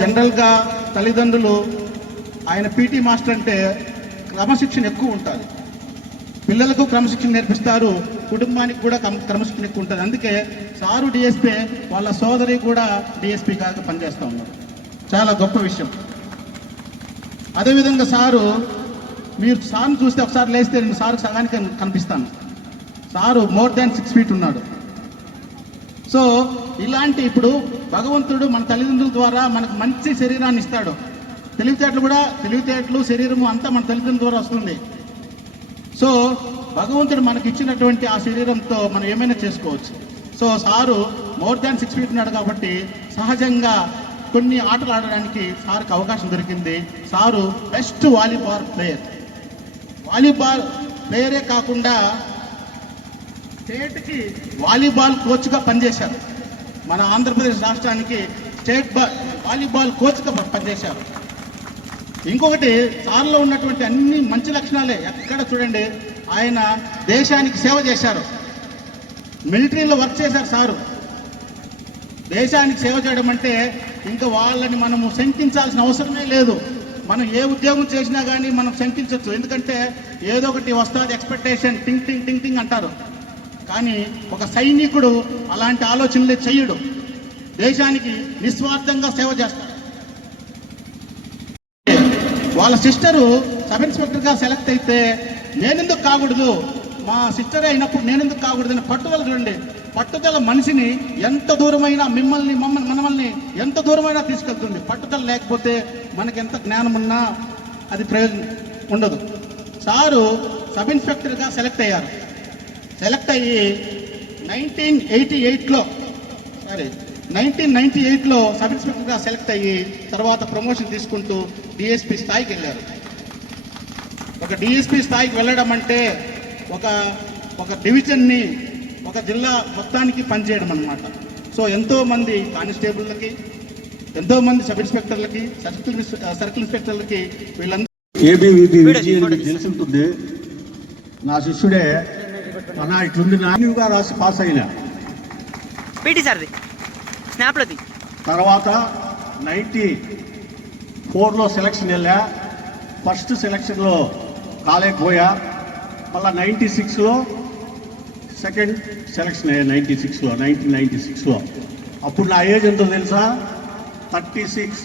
జనరల్గా తల్లిదండ్రులు ఆయన పీటీ మాస్టర్ అంటే క్రమశిక్షణ ఎక్కువ ఉంటుంది, పిల్లలకు క్రమశిక్షణ నేర్పిస్తారు, కుటుంబానికి కూడా క్రమశిక్షణ ఎక్కువ ఉంటుంది. అందుకే సారు డిఎస్పీ వాళ్ళ సోదరి కూడా డిఎస్పీ కాక పనిచేస్తూ ఉన్నారు. చాలా గొప్ప విషయం. అదేవిధంగా సారు, మీరు సార్ని చూస్తే ఒకసారి లేస్తే నేను సారు సగానికి కనిపిస్తాను. సారు మోర్ దాన్ 6 feet ఉన్నాడు. సో ఇలాంటి ఇప్పుడు భగవంతుడు మన తల్లిదండ్రుల ద్వారా మనకు మంచి శరీరాన్ని ఇస్తాడు. తెలివితేటలు శరీరము అంతా మన తల్లిదండ్రుల ద్వారా వస్తుంది. సో భగవంతుడు మనకి ఇచ్చినటువంటి ఆ శరీరంతో మనం ఏమైనా చేసుకోవచ్చు. So sir more than 6 feet ఉన్నాడు కాబట్టి సహజంగా కొన్ని ఆటలు ఆడడానికి సార్కి అవకాశం దొరికింది. సారు బెస్ట్ వాలీబాల్ ప్లేయరే కాకుండా స్టేట్కి వాలీబాల్ కోచ్గా పనిచేశారు. మన ఆంధ్రప్రదేశ్ రాష్ట్రానికి స్టేట్ వాలీబాల్ కోచ్గా పనిచేశారు. ఇంకొకటి, సార్లో ఉన్నటువంటి అన్ని మంచి లక్షణాలే. ఎక్కడ చూడండి, ఆయన దేశానికి సేవ చేశారు, మిలిటరీలో వర్క్ చేశారు. సారు దేశానికి సేవ చేయడం అంటే ఇంకా వాళ్ళని మనము శంకించాల్సిన అవసరమే లేదు. మనం ఏ ఉద్యోగం చేసినా కానీ మనం శంకించవచ్చు, ఎందుకంటే ఏదో ఒకటి వస్తుంది, ఎక్స్పెక్టేషన్, టింగ్ టింగ్ టింగ్ టింగ్ అంటారు. కానీ ఒక సైనికుడు అలాంటి ఆలోచనలే చెయ్యడు, దేశానికి నిస్వార్థంగా సేవ చేస్తాడు. వాళ్ళ సిస్టరు సబ్ ఇన్స్పెక్టర్గా సెలెక్ట్ అయితే నేనెందుకు కాకూడదు, మా సిస్టర్ అయినప్పుడు నేనెందుకు కాకూడదు అని పట్టుదల చూడండి. పట్టుదల మనిషిని ఎంత దూరమైనా మనల్ని ఎంత దూరమైనా తీసుకెళ్తుంది. పట్టుదల లేకపోతే మనకి ఎంత జ్ఞానం ఉన్నా అది ప్రయోజనం ఉండదు. సారు సబ్ ఇన్స్పెక్టర్గా సెలెక్ట్ అయ్యారు. సెలెక్ట్ అయ్యి 1998లో సబ్ ఇన్స్పెక్టర్గా సెలెక్ట్ అయ్యి తర్వాత ప్రమోషన్ తీసుకుంటూ డిఎస్పీ స్థాయికి వెళ్ళారు. ఒక డిఎస్పీ స్థాయికి వెళ్ళడం అంటే ఒక డివిజన్ని, ఒక జిల్లా మొత్తానికి పనిచేయడం అన్నమాట. సో ఎంతోమంది కానిస్టేబుల్లకి, ఎంతోమంది సబ్ ఇన్స్పెక్టర్లకి, సర్కిల్ ఇన్స్పెక్టర్లకి వీళ్ళందరూ ఏబీవీపీ తెలిసి ఉంటుంది. నా శిష్యుడే అన్నా ఇట్లుంది, నాగా రాసి పాస్ అయినా. తర్వాత 94లో సెలక్షన్ వెళ్ళా. ఫస్ట్ సెలక్షన్లో కాలేకపోయా. మళ్ళీ 96లో సెకండ్ సెలక్షన్ అయ్యా. 1996లో అప్పుడు నా ఏజ్ ఎంతో తెలుసా? 36.